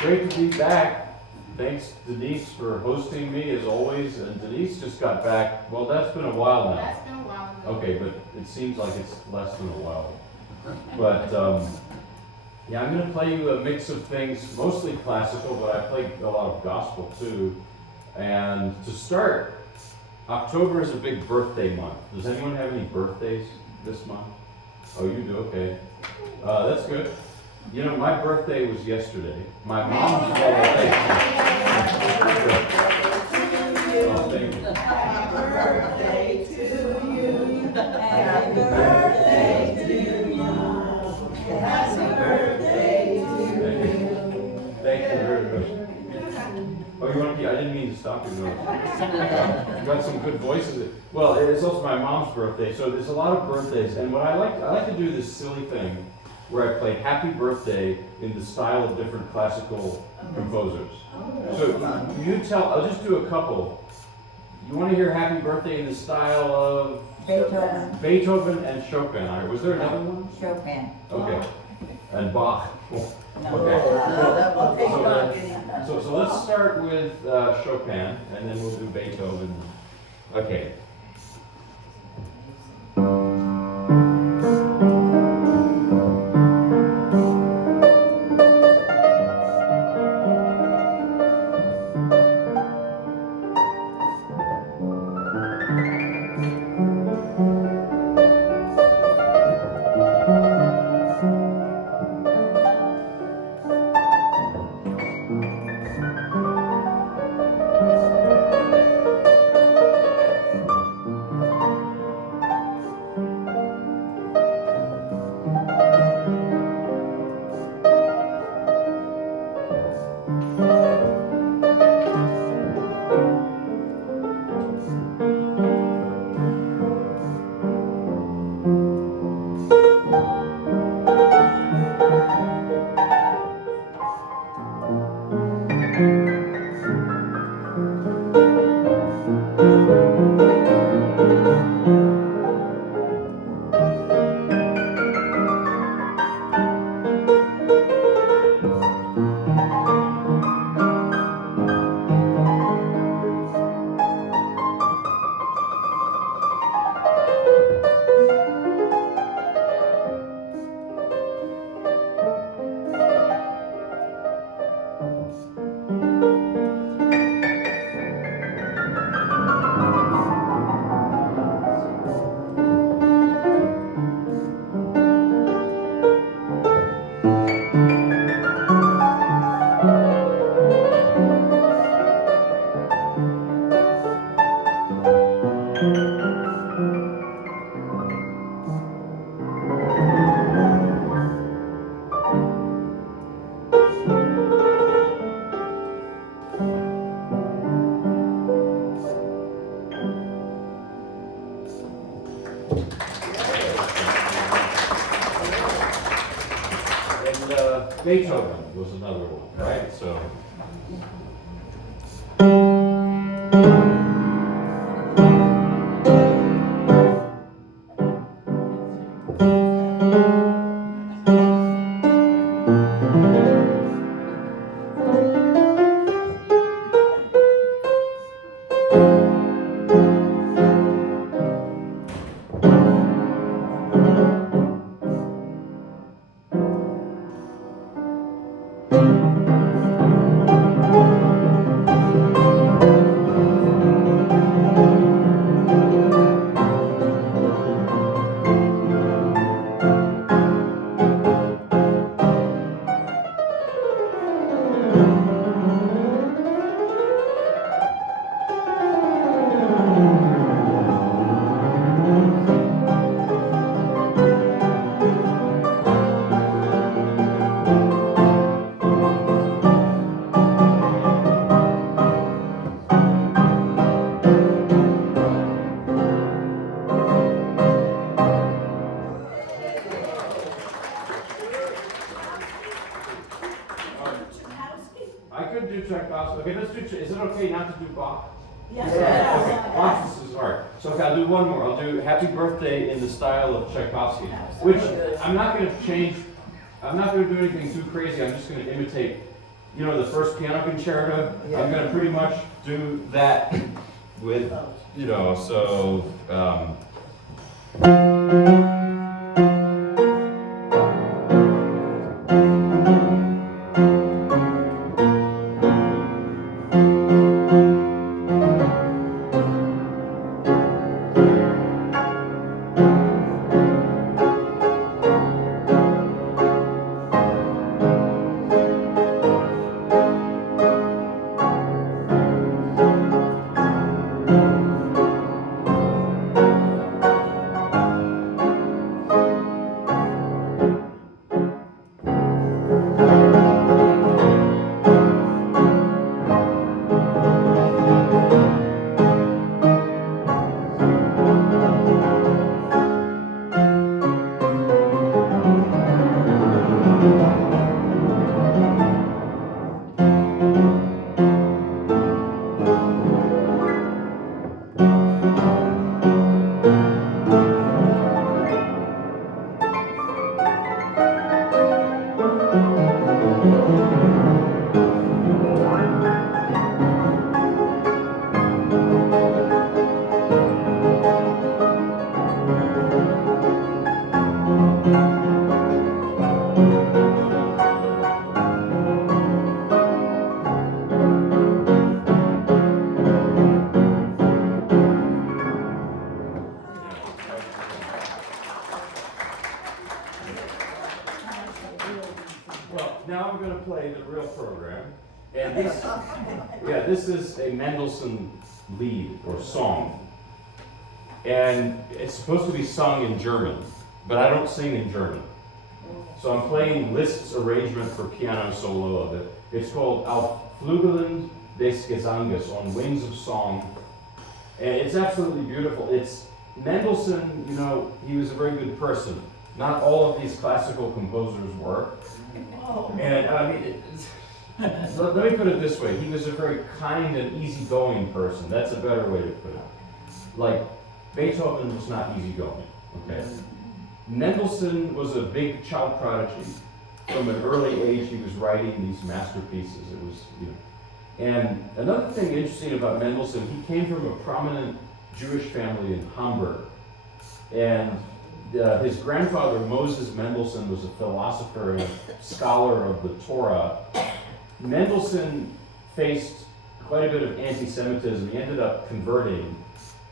Great to be back. Thanks, Denise, for hosting me as always. And Denise just got back. Well, that's been a while now. That's been a while. Okay, but it seems like it's less than a while. But yeah, I'm going to play you a mix of things, mostly classical, but I play a lot of gospel too. And to start, October is a big birthday month. Does anyone have any birthdays this month? Oh, you do? Okay. That's good. You know, my birthday was yesterday. My mom's birthday. Oh, thank you. Happy birthday to you. Happy birthday to you. Happy birthday to you. Thank you very much. Oh, you want to? I didn't mean to stop you. No. You got some good voices. Well, it's also my mom's birthday, so there's a lot of birthdays. And what I like to do this silly thing where I play Happy Birthday in the style of different classical composers. So you tell. I'll just do a couple. You want to hear Happy Birthday in the style of Beethoven. Beethoven and Chopin. All right, was there another one? Chopin. Okay. And Bach. Oh, No. okay. So let's start with Chopin, and then we'll do Beethoven. Okay. Beethoven was another one, right? So. I could do Tchaikovsky. Okay, let's do. Is it okay not to do Bach? Yes. Okay, Bach is hard. So okay, I'll do one more. I'll do Happy Birthday in the style of Tchaikovsky, which I'm not going to change. I'm not going to do anything too crazy. I'm just going to imitate, the first piano concerto. I'm going to pretty much do that with, so. Well, now I'm going to play the real program, and this is a Mendelssohn Lied or song, and it's supposed to be sung in German, but I don't sing in German, so I'm playing Liszt's arrangement for piano solo of it. It's called Auf Flügeln des Gesanges, on Wings of Song, and it's absolutely beautiful. It's Mendelssohn, he was a very good person. Not all of these classical composers were. And I mean, let me put it this way. He was a very kind and easygoing person. That's a better way to put it. Like, Beethoven was not easygoing, okay? Mendelssohn was a big child prodigy. From an early age, he was writing these masterpieces. It was, And another thing interesting about Mendelssohn, he came from a prominent Jewish family in Hamburg. And his grandfather, Moses Mendelssohn, was a philosopher and a scholar of the Torah. Mendelssohn faced quite a bit of anti-Semitism. He ended up converting,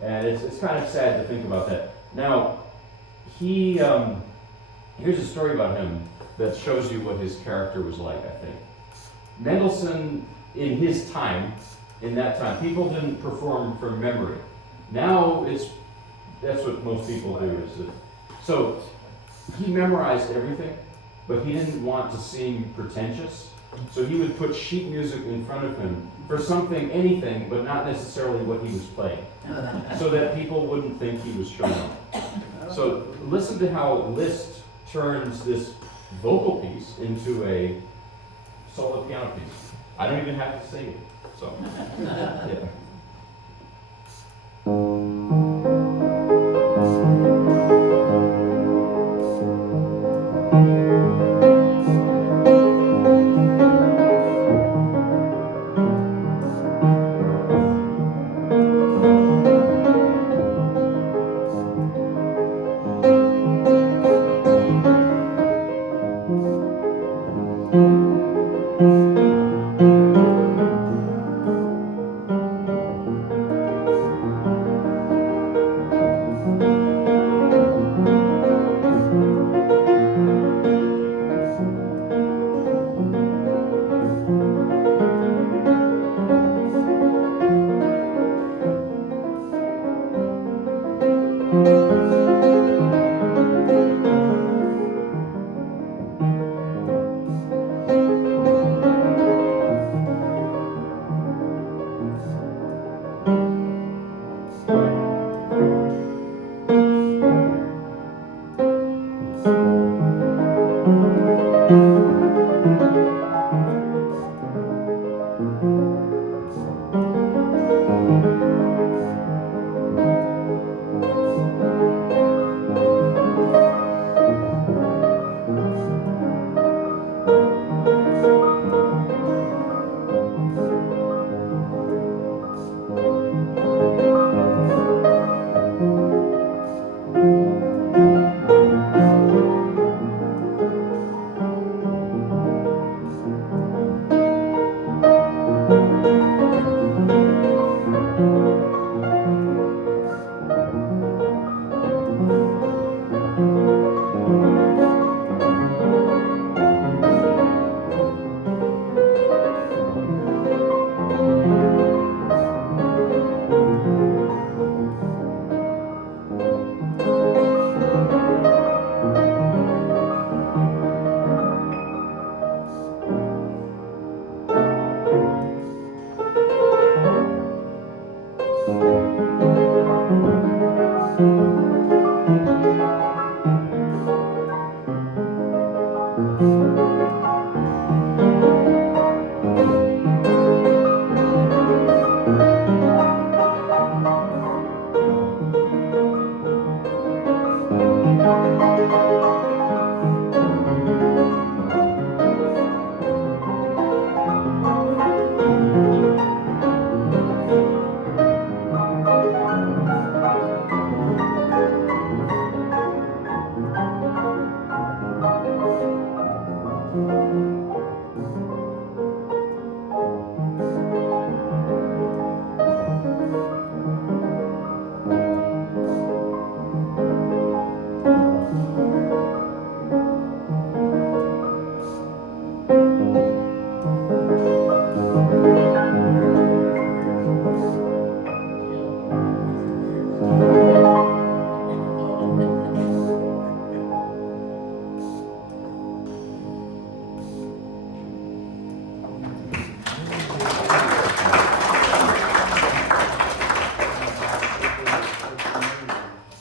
and it's kind of sad to think about that. Now, here's a story about him that shows you what his character was like, I think. Mendelssohn, in his time, in that time, people didn't perform from memory. Now, that's what most people do. So he memorized everything, but he didn't want to seem pretentious. So he would put sheet music in front of him for something, anything, but not necessarily what he was playing, so that people wouldn't think he was showing off. So listen to how Liszt turns this vocal piece into a solo piano piece. I don't even have to sing it, so, yeah.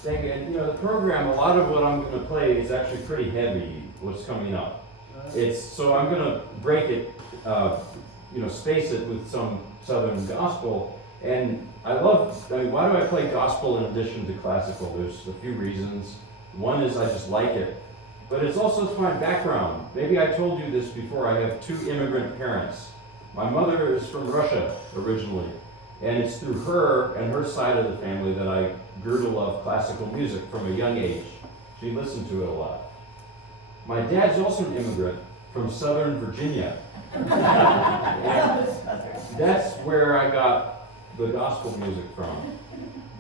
Thank you. And the program, a lot of what I'm going to play is actually pretty heavy, what's coming up. So I'm going to break it, space it with some Southern gospel. And why do I play gospel in addition to classical? There's a few reasons. One is I just like it, but it's also my background. Maybe I told you this before. I have 2 immigrant parents. My mother is from Russia originally, and it's through her and her side of the family that I grew to love classical music from a young age. She listened to it a lot. My dad's also an immigrant from Southern Virginia. And that's where I got the gospel music from.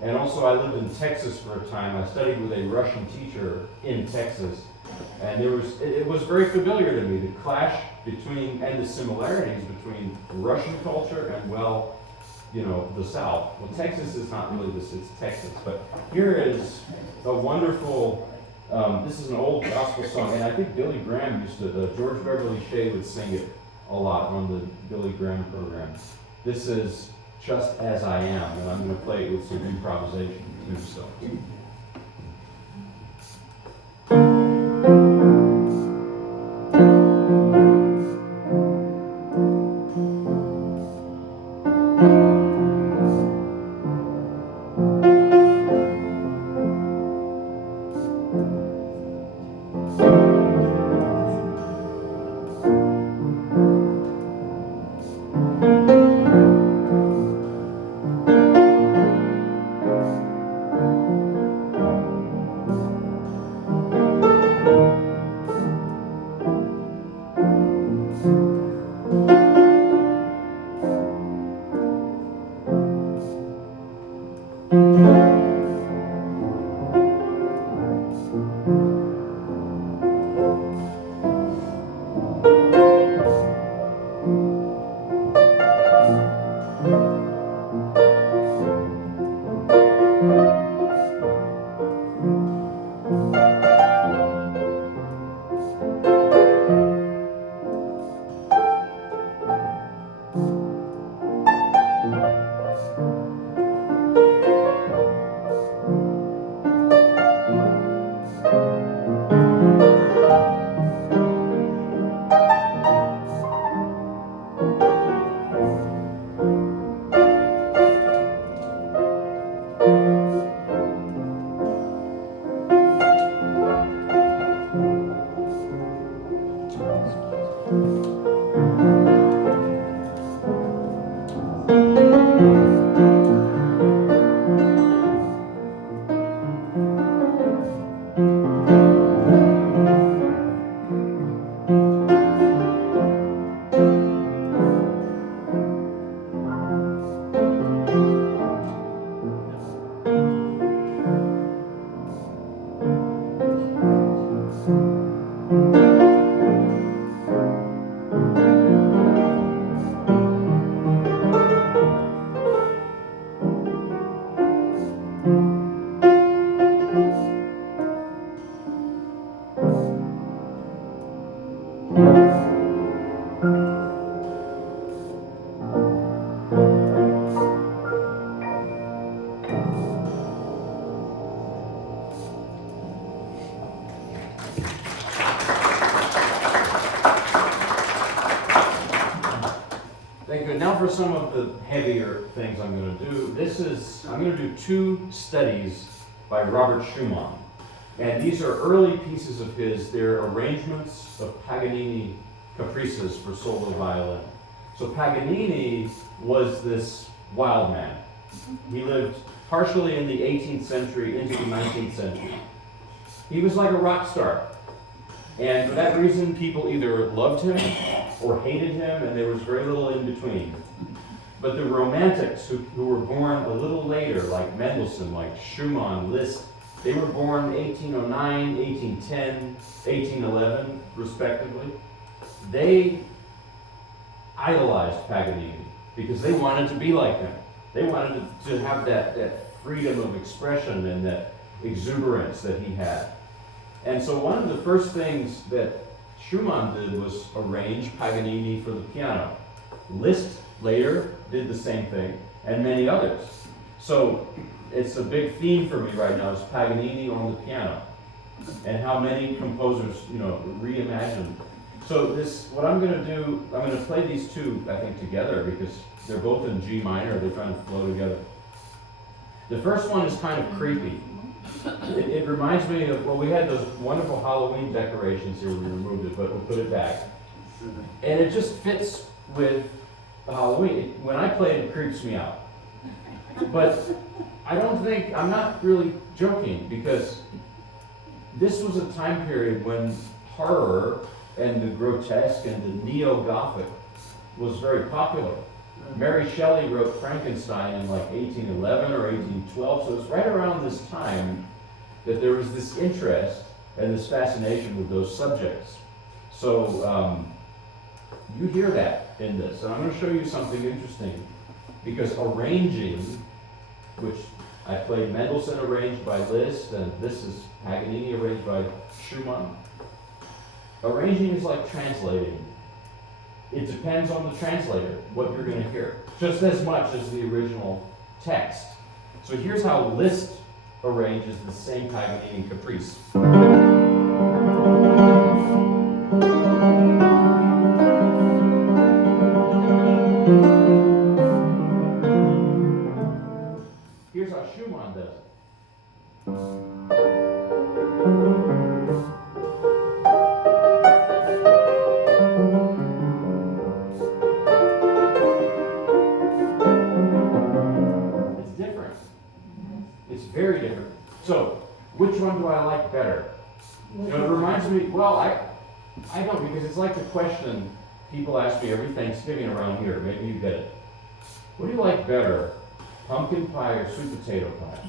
And also I lived in Texas for a time. I studied with a Russian teacher in Texas. And it was very familiar to me, the clash between, and the similarities between Russian culture and, the South. Well, Texas is not really this, it's Texas. But here is a wonderful, this is an old gospel song, and I think Billy Graham George Beverly Shea would sing it a lot on the Billy Graham program. This is Just As I Am, and I'm going to play it with some improvisation too, so. Thank you. Now for some of the heavier things I'm going to do. I'm going to do two studies by Robert Schumann. And these are early pieces of his. They're arrangements of Paganini caprices for solo violin. So Paganini was this wild man. He lived partially in the 18th century into the 19th century. He was like a rock star. And for that reason, people either loved him or hated him, and there was very little in between. But the Romantics, who were born a little later, like Mendelssohn, like Schumann, Liszt, they were born 1809, 1810, 1811, respectively. They idolized Paganini because they wanted to be like him. They wanted to have that freedom of expression and that exuberance that he had. And so one of the first things that Schumann did was arrange Paganini for the piano. Liszt later did the same thing, and many others. So it's a big theme for me right now is Paganini on the piano, and how many composers, reimagined. So what I'm going to do, I'm going to play these two, I think, together because they're both in G minor. They're trying to flow together. The first one is kind of creepy. It reminds me of, we had those wonderful Halloween decorations here. We removed it, but we'll put it back. And it just fits with the Halloween. When I play it, it creeps me out. But I'm not really joking, because this was a time period when horror and the grotesque and the neo-Gothic was very popular. Mary Shelley wrote Frankenstein in like 1811 or 1812, so it's right around this time that there was this interest and this fascination with those subjects. So you hear that in this, and I'm going to show you something interesting, because arranging, which I played Mendelssohn arranged by Liszt, and this is Paganini arranged by Schumann. Arranging is like translating. It depends on the translator, what you're going to hear, just as much as the original text. So here's how Liszt arranges the same Paganini caprice. Here's how Schumann does it. You know, it reminds me, well, I don't, because it's like the question people ask me every Thanksgiving around here, maybe you get it. What do you like better, pumpkin pie or sweet potato pie?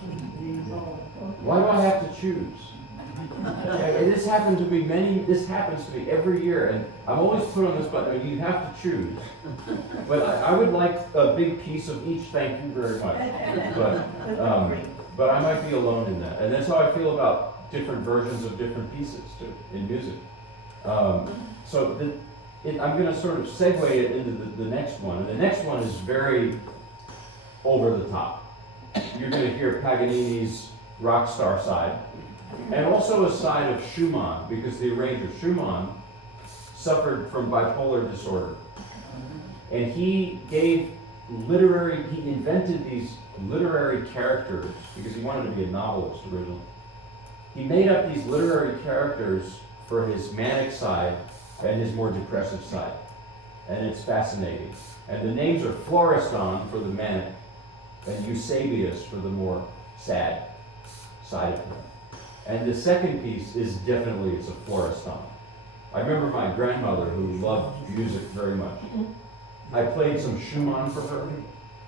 Why do I have to choose? This happens to me every year, and I'm always put on this button, you have to choose. But I would like a big piece of each, thank you very much. But I might be alone in that. And that's how I feel about different versions of different pieces too, in music. I'm going to sort of segue it into the next one. And the next one is very over the top. You're going to hear Paganini's rock star side, and also a side of Schumann, because the arranger Schumann suffered from bipolar disorder. And he invented these literary characters, because he wanted to be a novelist originally. He made up these literary characters for his manic side and his more depressive side. And it's fascinating. And the names are Florestan for the manic, and Eusebius for the more sad side of him. And the second piece is definitely, it's a Florestan. I remember my grandmother, who loved music very much. I played some Schumann for her,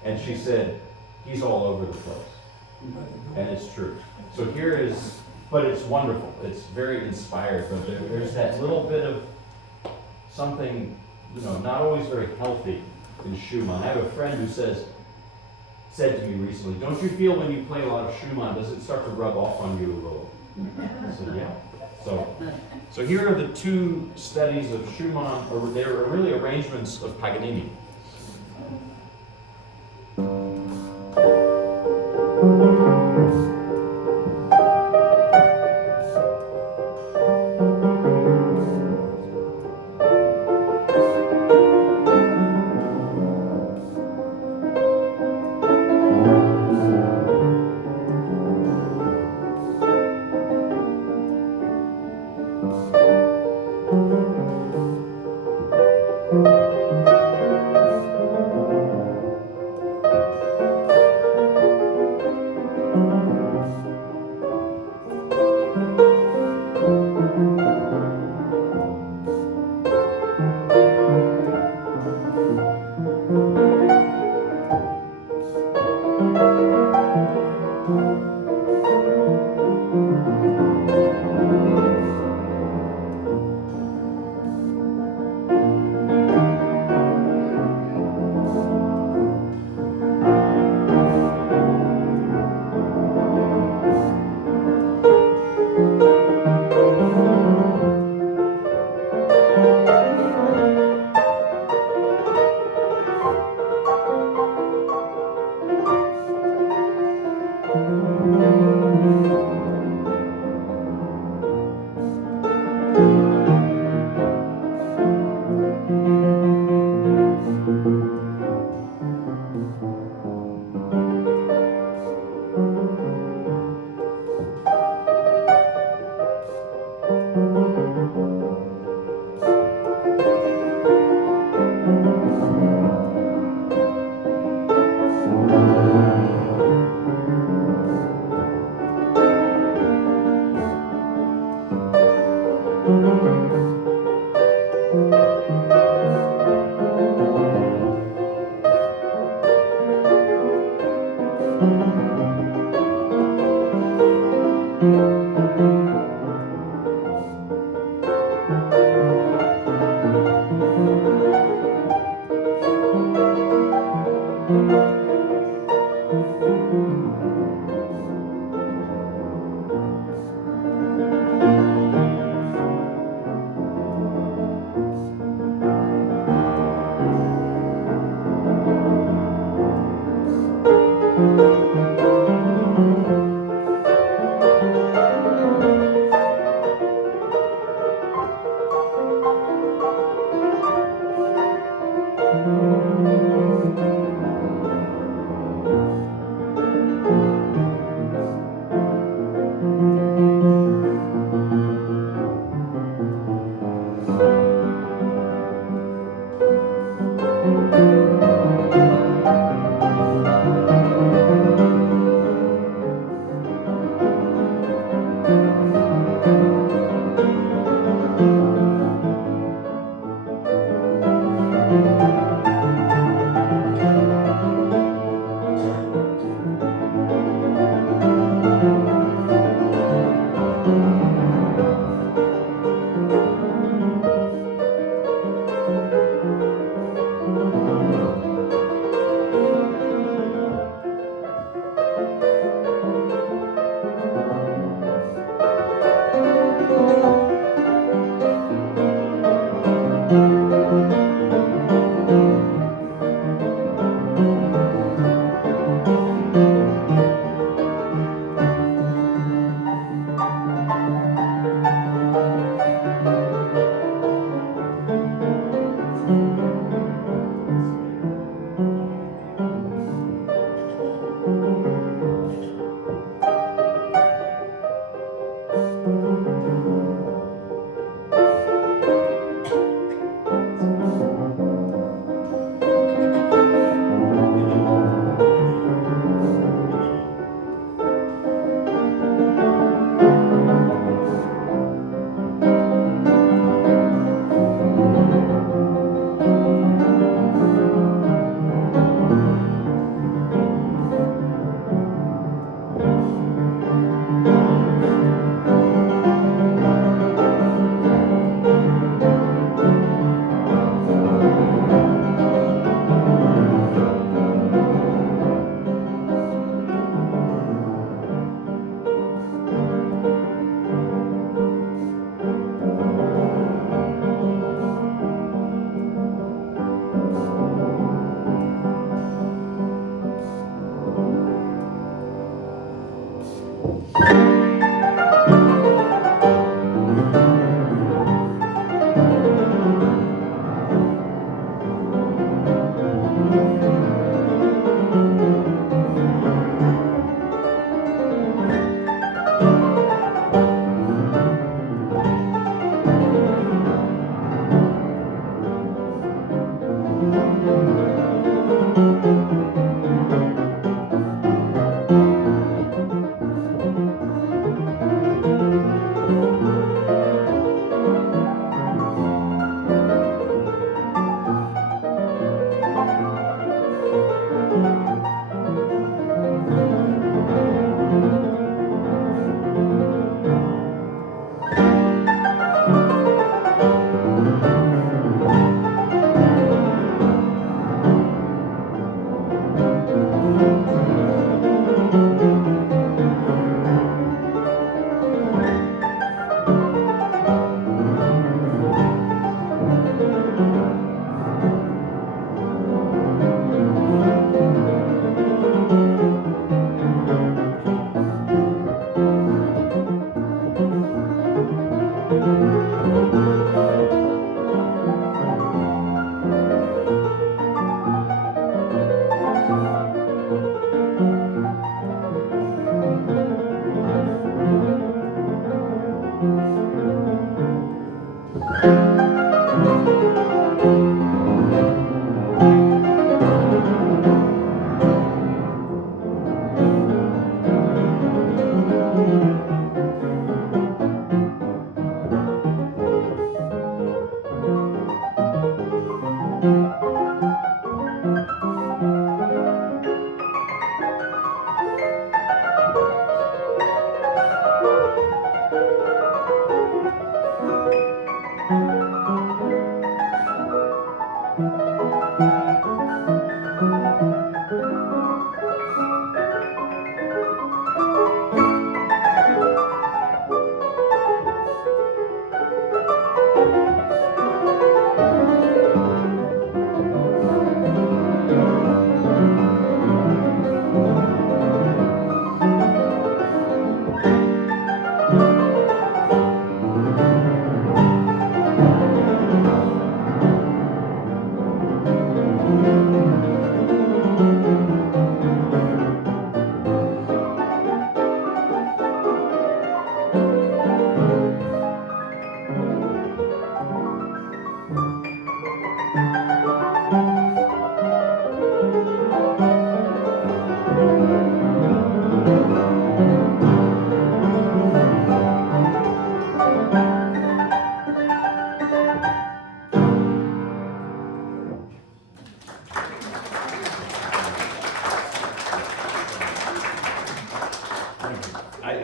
and she said, he's all over the place. And it's true. So here is, but it's wonderful. It's very inspired, but there's that little bit of something, not always very healthy in Schumann. I have a friend who said to me recently, don't you feel when you play a lot of Schumann, does it start to rub off on you a little? I said, yeah. So here are the two studies of Schumann, or they're really arrangements of Paganini.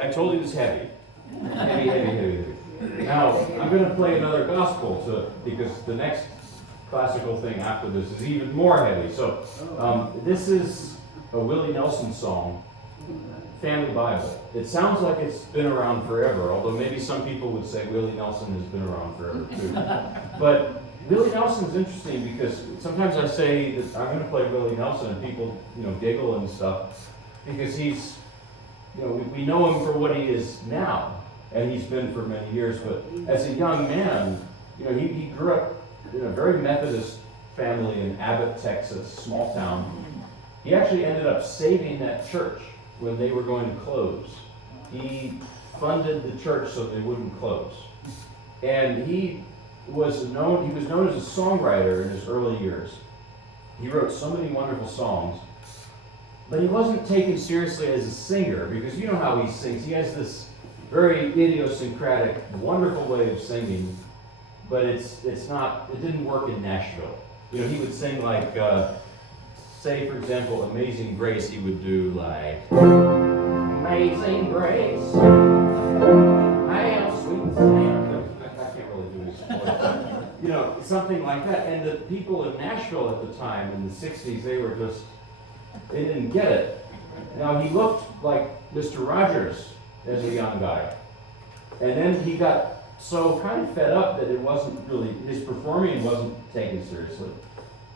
I told you it was heavy. Heavy, heavy, heavy, heavy. Now, I'm going to play another gospel because the next classical thing after this is even more heavy. So, this is a Willie Nelson song, Family Bible. It sounds like it's been around forever, although maybe some people would say Willie Nelson has been around forever too. But Willie Nelson's interesting because sometimes I say that I'm going to play Willie Nelson and people, giggle and stuff because he's, we know him for what he is now, and he's been for many years. But as a young man, he grew up in a very Methodist family in Abbott, Texas, small town. He actually ended up saving that church when they were going to close. He funded the church so they wouldn't close. And he was known as a songwriter in his early years. He wrote so many wonderful songs, but he wasn't taken seriously as a singer because you know how he sings. He has this very idiosyncratic, wonderful way of singing, but it didn't work in Nashville. He would sing like, say for example, Amazing Grace, he would do like, Amazing Grace, how sweet sound. I can't really do his voice. Something like that. And the people in Nashville at the time, in the 60s, they didn't get it. Now, he looked like Mr. Rogers as a young guy. And then he got so kind of fed up that his performing wasn't taken seriously.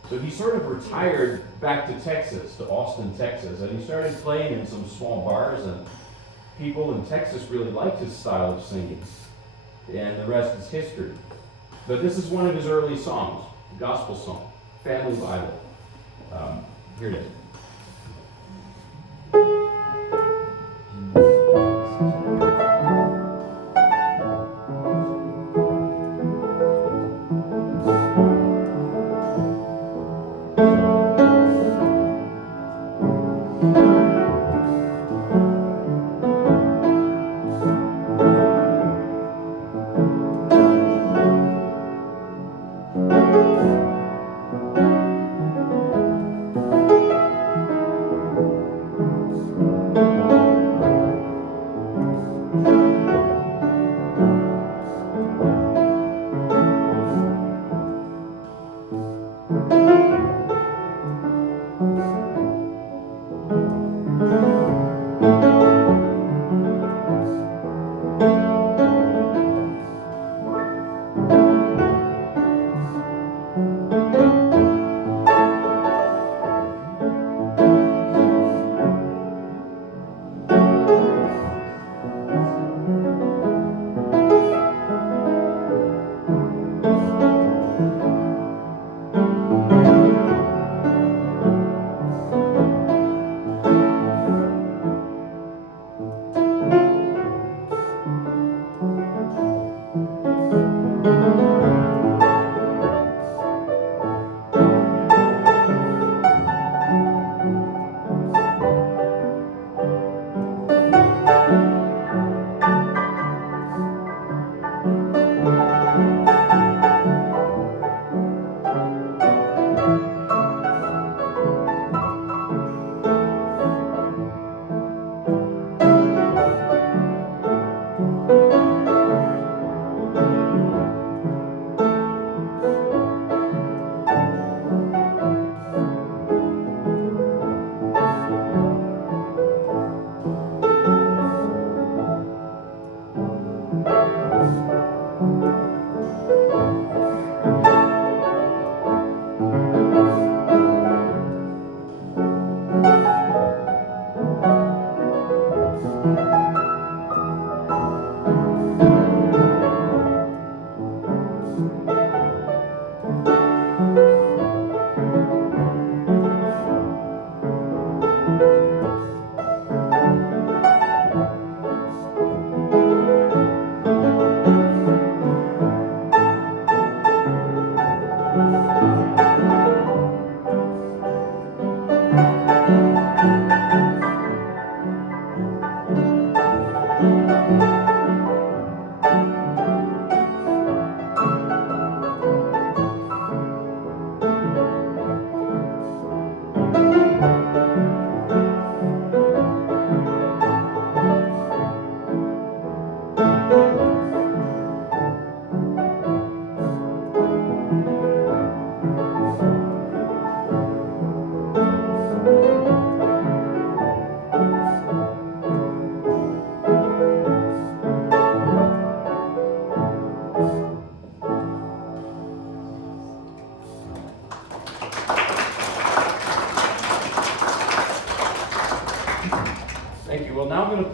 So he sort of retired back to Texas, to Austin, Texas, and he started playing in some small bars, and people in Texas really liked his style of singing. And the rest is history. But this is one of his early songs, a gospel song, Family Bible. Here it is.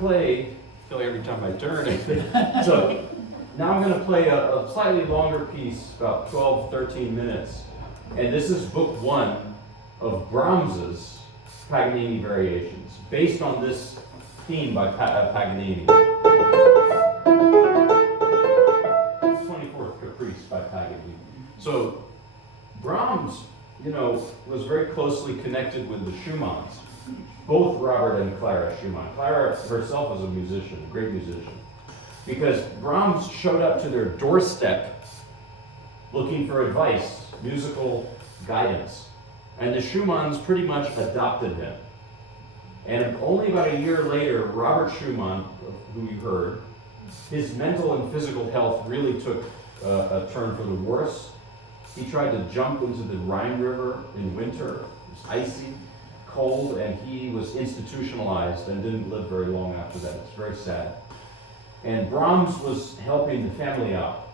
play, I feel like every time I turn, so now I'm going to play a slightly longer piece, about 12, 13 minutes. And this is book one of Brahms's Paganini Variations, based on this theme by Paganini. 24th Caprice by Paganini. So Brahms, was very closely connected with the Schumanns, both Robert and Clara Schumann. Clara herself was a musician, a great musician, because Brahms showed up to their doorstep looking for advice, musical guidance, and the Schumanns pretty much adopted him. And only about a year later, Robert Schumann, who you heard, his mental and physical health really took a turn for the worse. He tried to jump into the Rhine River in winter. It was icy, cold, and he was institutionalized and didn't live very long after that. It's very sad. And Brahms was helping the family out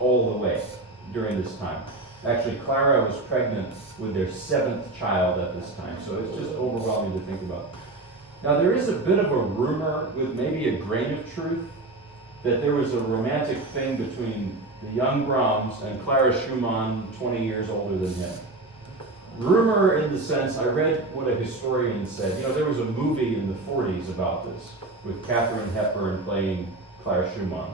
all the way during this time. Actually, Clara was pregnant with their 7th child at this time, so it's just overwhelming to think about. Now, there is a bit of a rumor, with maybe a grain of truth, that there was a romantic thing between the young Brahms and Clara Schumann, 20 years older than him. Rumor in the sense, I read what a historian said. There was a movie in the 40s about this, with Katharine Hepburn playing Clara Schumann.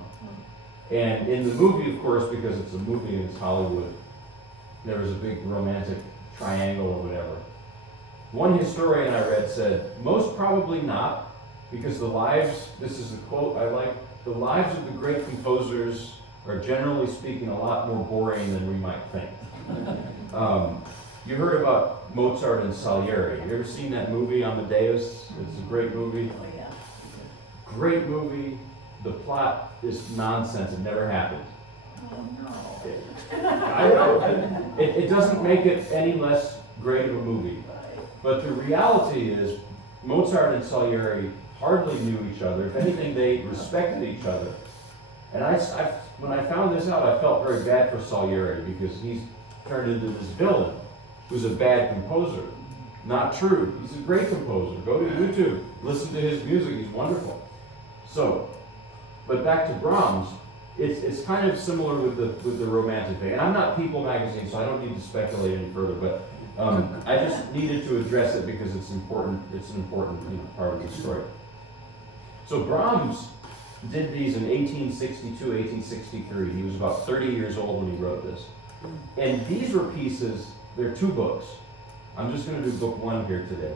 And in the movie, of course, because it's a movie and it's Hollywood, there was a big romantic triangle or whatever. One historian I read said, most probably not, because the lives, this is a quote I like, the lives of the great composers are generally speaking a lot more boring than we might think. You heard about Mozart and Salieri. You ever seen that movie, Amadeus? It's a great movie. Oh, yeah. Great movie. The plot is nonsense. It never happened. Oh, no. I know. It doesn't make it any less great of a movie. But the reality is, Mozart and Salieri hardly knew each other. If anything, they respected each other. And when I found this out, I felt very bad for Salieri, because he's turned into this villain who's a bad composer. Not true. He's a great composer. Go to YouTube, listen to his music. He's wonderful. So, but back to Brahms, it's kind of similar with the romantic thing. And I'm not People magazine, so I don't need to speculate any further. But I just needed to address it because it's important. It's an important part of the story. So Brahms did these in 1862, 1863. He was about 30 years old when he wrote this. And these were pieces, they're 2 books. I'm just going to do book 1 here today.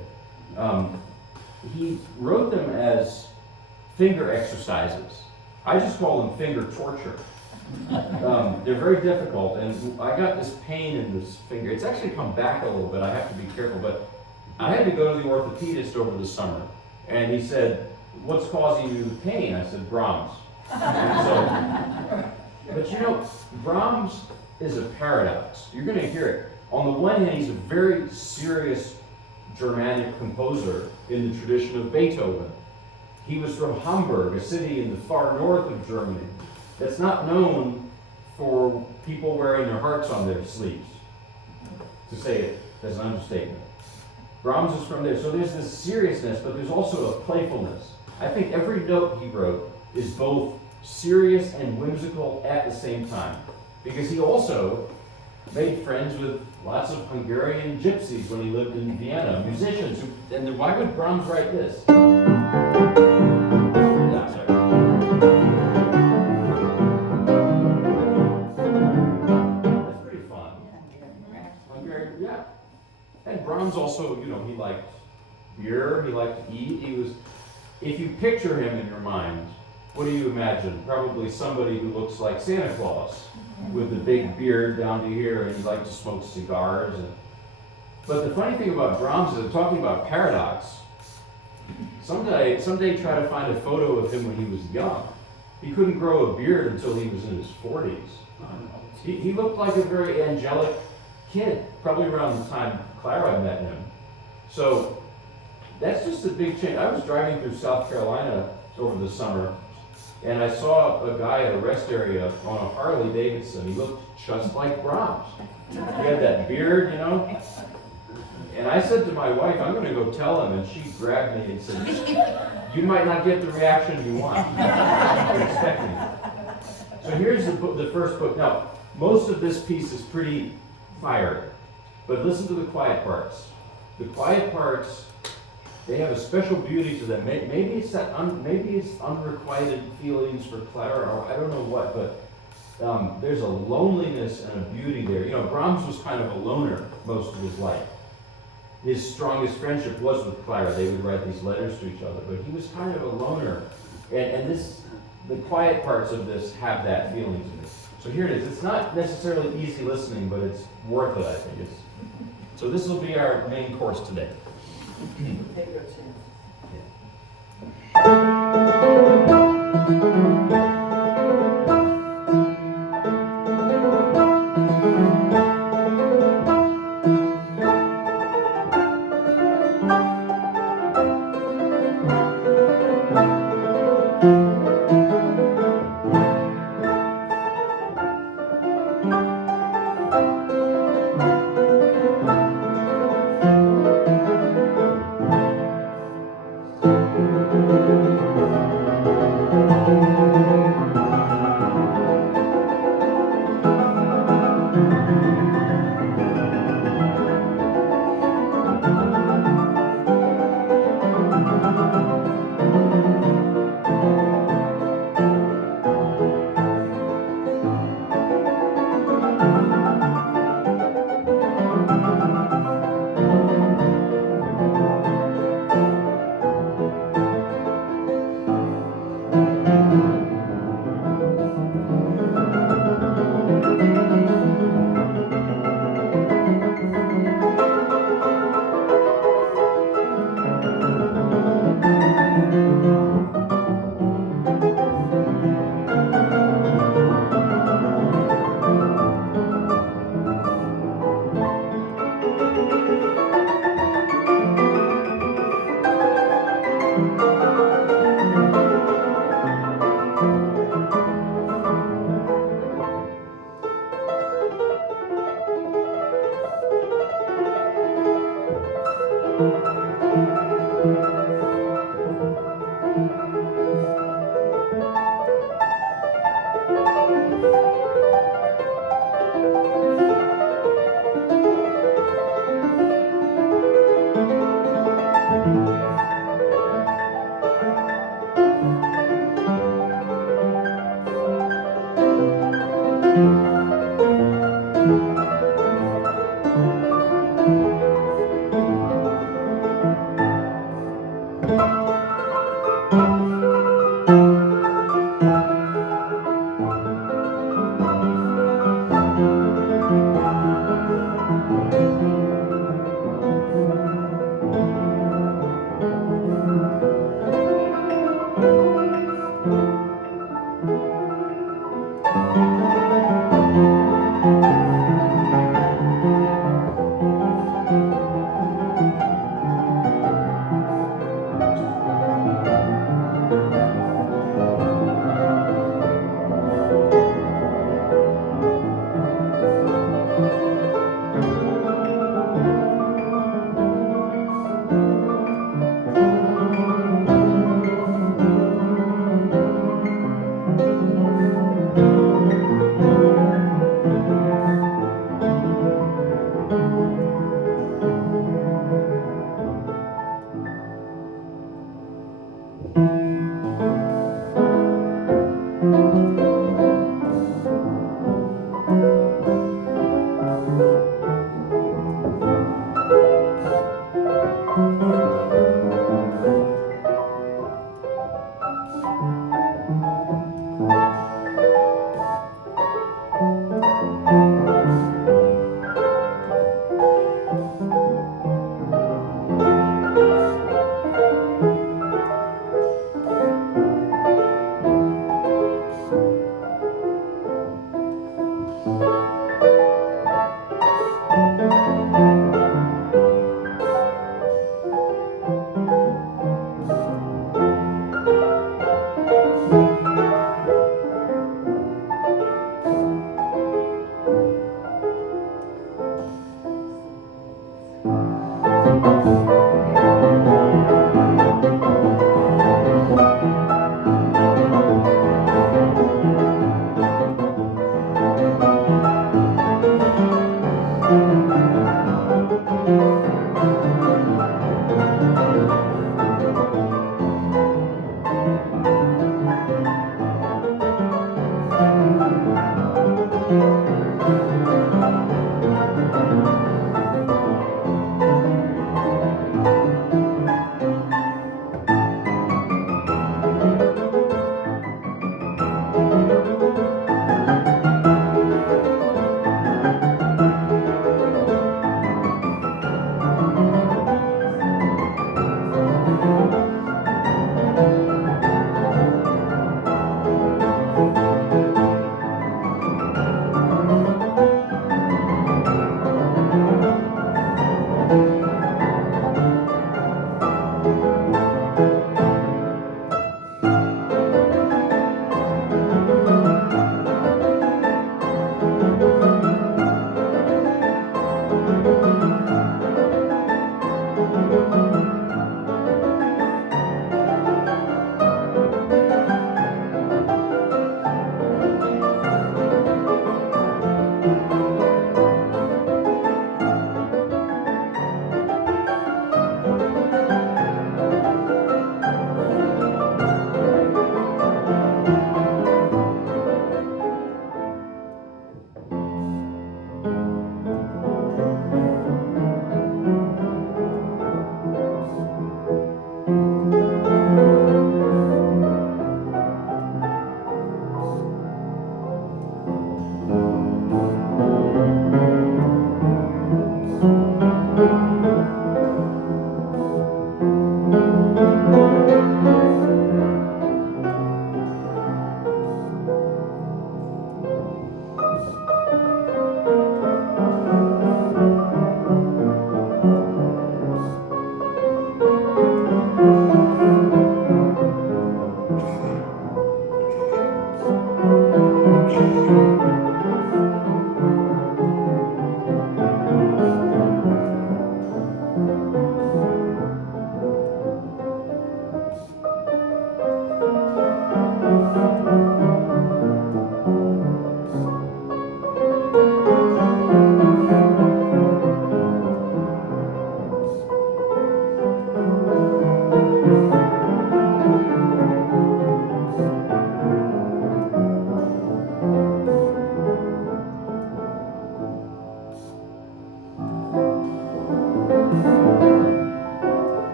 He wrote them as finger exercises. I just call them finger torture. They're very difficult, and I got this pain in this finger. It's actually come back a little bit. I have to be careful, but I had to go to the orthopedist over the summer, and he said, "What's causing you the pain?" I said, "Brahms." But Brahms is a paradox. You're going to hear it. On the one hand, he's a very serious Germanic composer in the tradition of Beethoven. He was from Hamburg, a city in the far north of Germany that's not known for people wearing their hearts on their sleeves, to say it as an understatement. Brahms is from there. So there's this seriousness, but there's also a playfulness. I think every note he wrote is both serious and whimsical at the same time, because he also made friends with lots of Hungarian gypsies when he lived in Vienna, musicians. And why would Brahms write this? That's pretty fun. Hungarian, yeah. And Brahms also, he liked beer, he liked to eat. If you picture him in your mind, what do you imagine? Probably somebody who looks like Santa Claus, with the big beard down to here, and he liked to smoke cigars. But the funny thing about Brahms is, talking about paradox, someday try to find a photo of him when he was young. He couldn't grow a beard until he was in his 40s. He looked like a very angelic kid, probably around the time Clara met him. So that's just a big change. I was driving through South Carolina over the summer, and I saw a guy at a rest area on a Harley Davidson. He looked just like Brahms. He had that beard, And I said to my wife, I'm gonna go tell him, and she grabbed me and said, you might not get the reaction you want. You're expecting. So here's the first book. Now, most of this piece is pretty fiery, but listen to the quiet parts. The quiet parts, they have a special beauty to them. Maybe it's unrequited feelings for Clara, or I don't know what, but there's a loneliness and a beauty there. You know, Brahms was kind of a loner most of his life. His strongest friendship was with Clara. They would write these letters to each other, but he was kind of a loner. And the quiet parts of this have that feeling to me. So here it is. It's not necessarily easy listening, but it's worth it, I think. So this will be our main course today. Take your chance.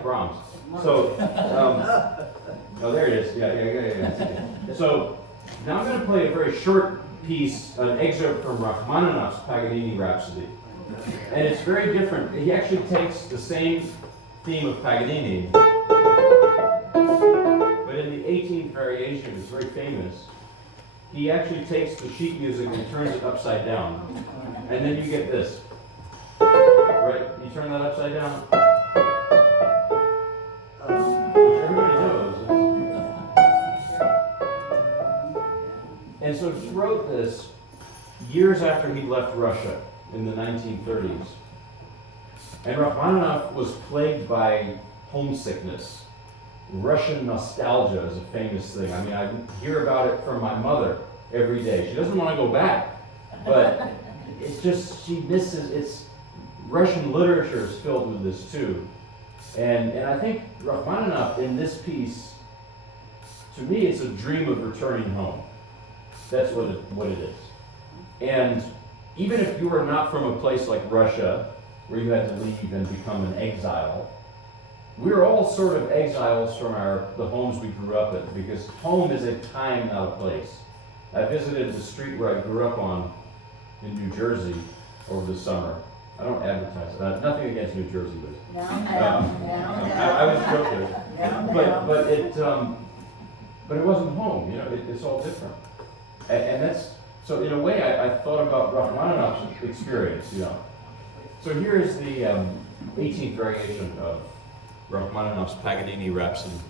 like Brahms. So, oh, there it is. Yeah. So, now I'm going to play a very short piece, an excerpt from Rachmaninoff's Paganini Rhapsody. And it's very different. He actually takes the same theme of Paganini, but in the 18th variation, it's very famous, he actually takes the sheet music and turns it upside down. And then you get this. Right? You turn that upside down. Which everybody knows. And so he wrote this years after he left Russia in the 1930s. And Rachmaninoff was plagued by homesickness. Russian nostalgia is a famous thing. I mean, I hear about it from my mother every day. She doesn't want to go back, but it's just, she misses, it's, Russian literature is filled with this too. And I think Rachmaninoff in this piece, to me, it's a dream of returning home. That's what it is. And even if you were not from a place like Russia, where you had to leave and become an exile, we're all sort of exiles from the homes we grew up in, because home is a time, not a place. I visited the street where I grew up on in New Jersey over the summer. I don't advertise that. Nothing against New Jersey, but I was joking. But it wasn't home. You know, it's all different. And that's, so in a way, I thought about Rachmaninoff's experience. You know. So here is the 18th variation of Rachmaninoff's Paganini Rhapsody.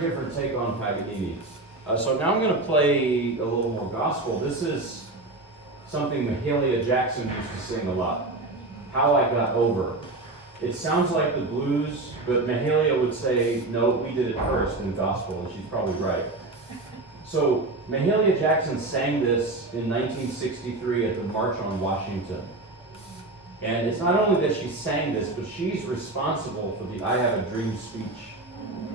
Different take on Paganini. So now I'm going to play a little more gospel. This is something Mahalia Jackson used to sing a lot. How I Got Over. It sounds like the blues, but Mahalia would say, no, we did it first in gospel, and she's probably right. So Mahalia Jackson sang this in 1963 at the March on Washington. And it's not only that she sang this, but she's responsible for the I Have a Dream speech.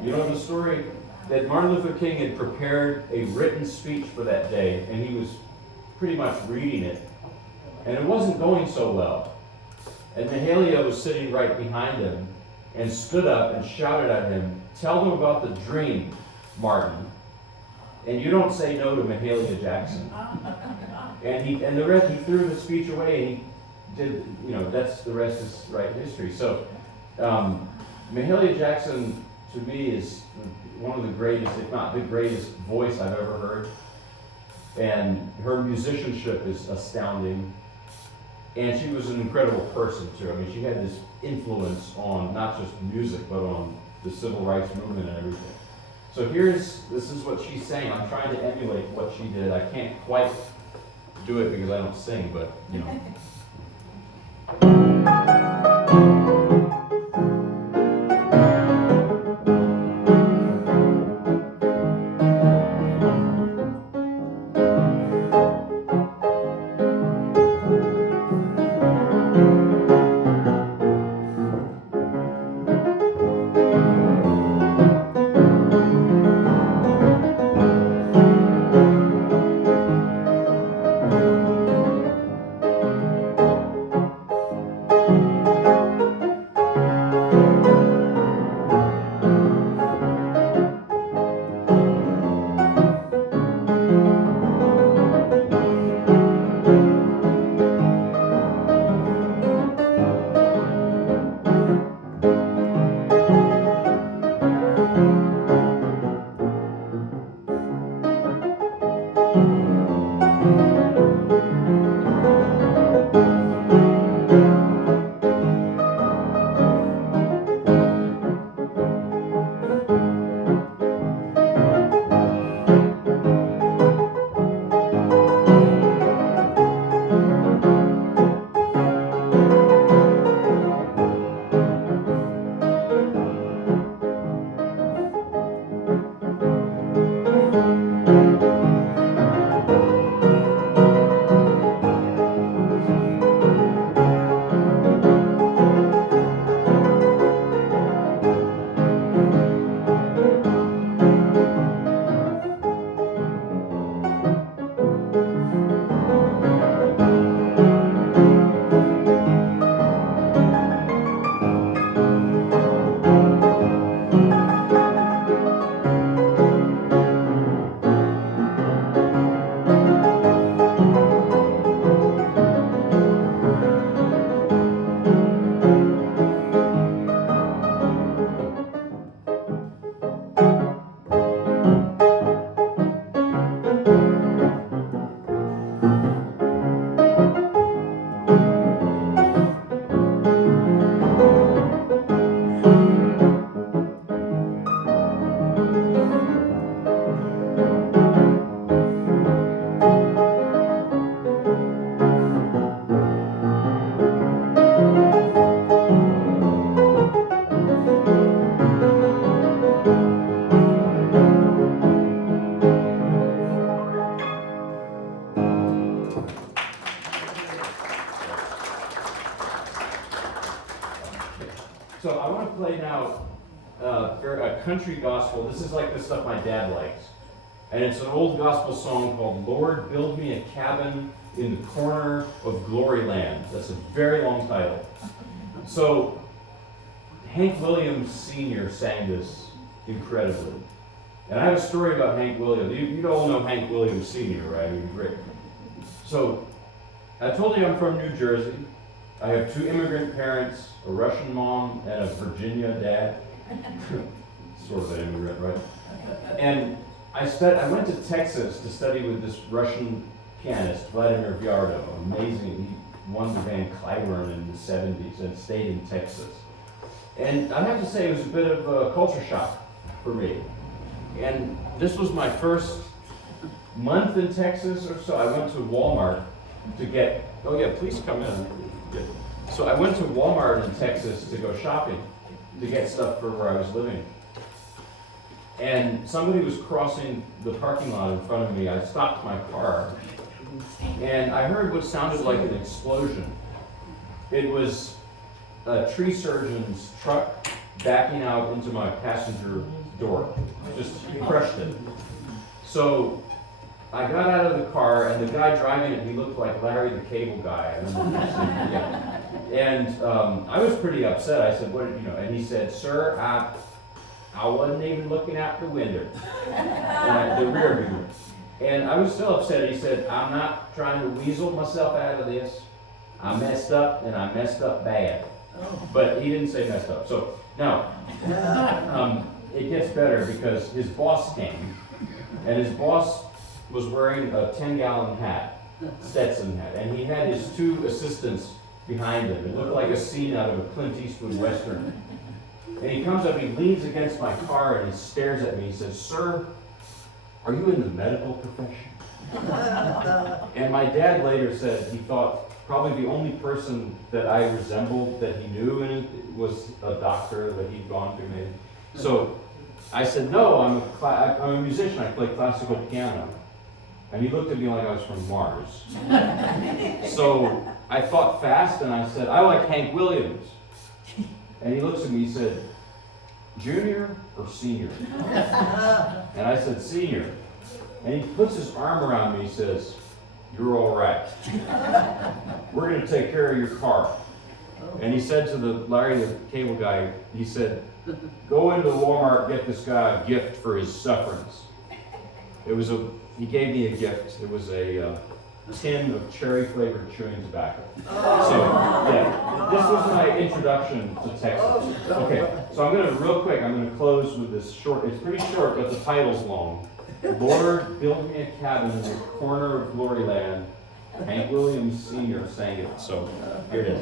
You know the story? That Martin Luther King had prepared a written speech for that day, and he was pretty much reading it. And it wasn't going so well. And Mahalia was sitting right behind him and stood up and shouted at him, "Tell them about the dream, Martin. And you don't say no to Mahalia Jackson." And the rest, he threw the speech away, and he did, that's the rest is right history. So Mahalia Jackson, to me, is one of the greatest, if not the greatest voice I've ever heard. And her musicianship is astounding. And she was an incredible person, too. I mean, she had this influence on not just music, but on the civil rights movement and everything. So this is what she's saying. I'm trying to emulate what she did. I can't quite do it because I don't sing, but, So I want to play now a country gospel. This is like the stuff my dad likes. And it's an old gospel song called "Lord, Build Me a Cabin in the Corner of Glory Land." That's a very long title. So Hank Williams Sr. sang this incredibly. And I have a story about Hank Williams. You all know Hank Williams Sr., right? He's great. So I told you I'm from New Jersey. I have 2 immigrant parents, a Russian mom and a Virginia dad. Sort of an immigrant, right? And I went to Texas to study with this Russian pianist, Vladimir Vyardo. Amazing. He won the band Clyburn in the 70s and stayed in Texas. And I have to say it was a bit of a culture shock for me. And this was my first month in Texas or so. I went to Walmart to get, oh yeah, please come in. So I went to Walmart in Texas to go shopping to get stuff for where I was living. And somebody was crossing the parking lot in front of me. I stopped my car, and I heard what sounded like an explosion. It was a tree surgeon's truck backing out into my passenger door. Just crushed it. So I got out of the car, and the guy driving it, he looked like Larry the Cable Guy. I don't know if you've seen it. Yeah. And I was pretty upset. I said, "What?" And he said, "Sir, I wasn't even looking out the window, and the rear view." And I was still upset. He said, "I'm not trying to weasel myself out of this. I messed up, and I messed up bad." But he didn't say messed up. So now, it gets better because his boss came, and his boss was wearing a 10-gallon hat, Stetson hat, and he had his two assistants behind him. It looked like a scene out of a Clint Eastwood Western. And he comes up, he leans against my car, and he stares at me. He says, "Sir, are you in the medical profession?" And my dad later said he thought probably the only person that I resembled that he knew was a doctor that he'd gone to maybe. So I said, "No, I'm a musician. I play classical piano." And he looked at me like I was from Mars. So I thought fast, and I said, "I like Hank Williams." And he looks at me, he said, "Junior or senior?" And I said, "Senior." And he puts his arm around me, he says, "You're all right. We're going to take care of your car." And he said to the Larry the Cable Guy, he said, "Go into Walmart, get this guy a gift for his sufferings." He gave me a gift. It was a tin of cherry-flavored chewing tobacco. So, yeah, this was my introduction to Texas. Okay, so I'm going to close with this short, it's pretty short, but the title's long. "Lord, build me a cabin in the corner of Glory Land." Hank Williams Sr. sang it, so here it is.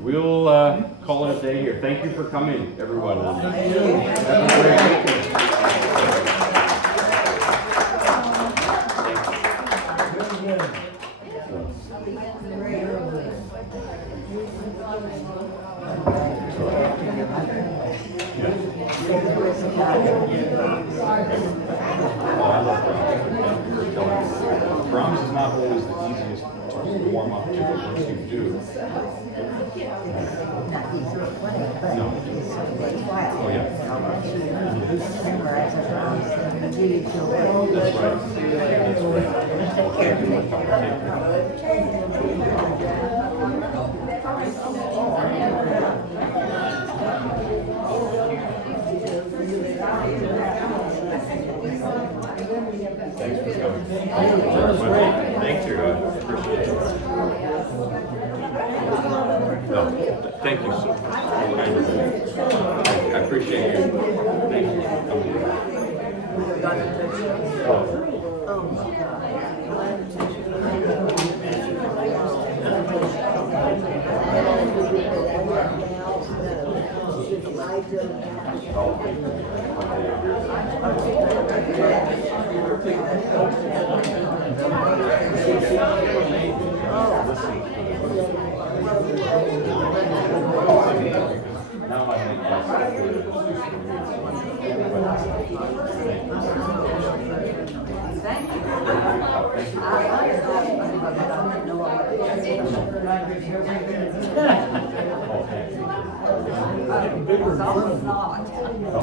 We'll call it a day here. Thank you for coming, everyone. Thank you. Have a great weekend. Brahms is not always the easiest to warm up to, but once you do. No. Oh, yeah. That's Thanks for coming. Thank you. I appreciate it. you so much. I appreciate you. Thank you. Now I think that's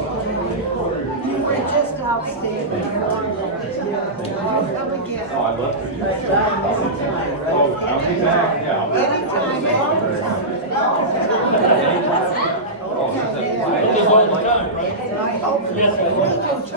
You were just outstanding. Come again. Oh, I'd love to. Oh, I'll be back. Yeah. I'll be back. Anytime, Oh, is that flag? This all the time, right? I hope. Yes, I will. Oh,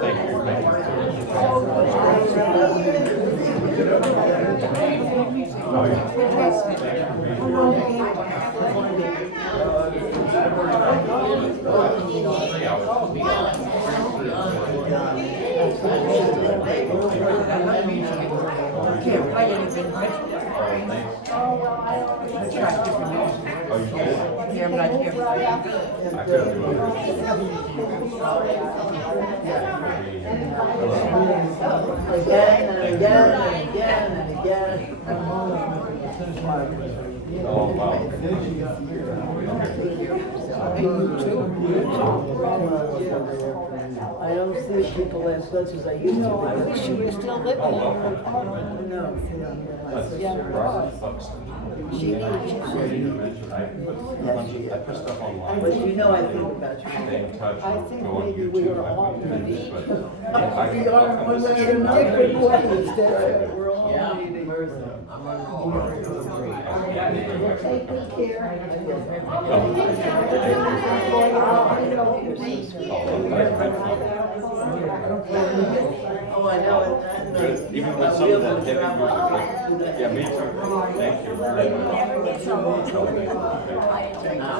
thank you. Thank you. Oh, yeah. Can't play anything, but I tried different music. Oh, you did? Yeah, but I can't play. I couldn't do it. Again and again and again and again. Oh, wow. I don't see people as much as I used to. I wish you were still living Oh, in well. your apartment. No. That's Robert Buxton. She I put stuff online. But you know I think about you. Stay in touch. I think Go on maybe we YouTube. were all I can do this, but I We can- are I'll come one to way see or you. another ways that we're all meeting. Take good care. Oh, I know it. Good. Even with some of that heavy music. Yeah, me too. Thank you. Thank you.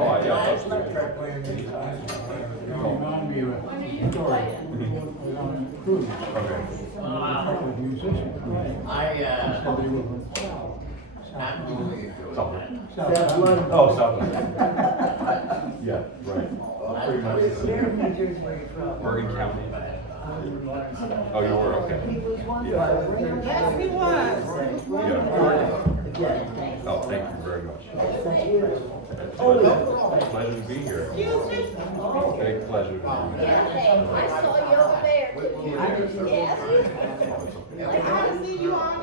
Oh, yeah. Remind me of a story. Cruise Okay. with musicians. So they were from Something. That's one. Oh, something. Yeah, right. Pretty much the Where same. in New Jersey were you from? Bergen County. Oh, you were, okay. He was one. Yeah. Yes, he was. Yeah. Again. Oh, thank you very much. Thank you. It's a pleasure to be here. Big pleasure to be here. I saw you over there. Yes. I see you on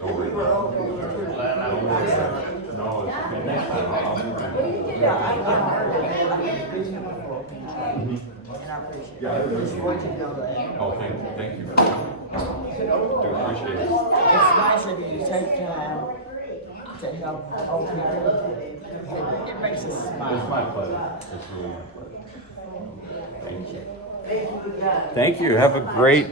Don't worry about it. Don't worry about it. No, it's okay. Next time I'll move it. Yeah, I Oh, thank you. Do appreciate it. It's nice of you to take time to help old people. It makes us It's smile. my pleasure. It's really my pleasure. Thank you. Thank you. Have a great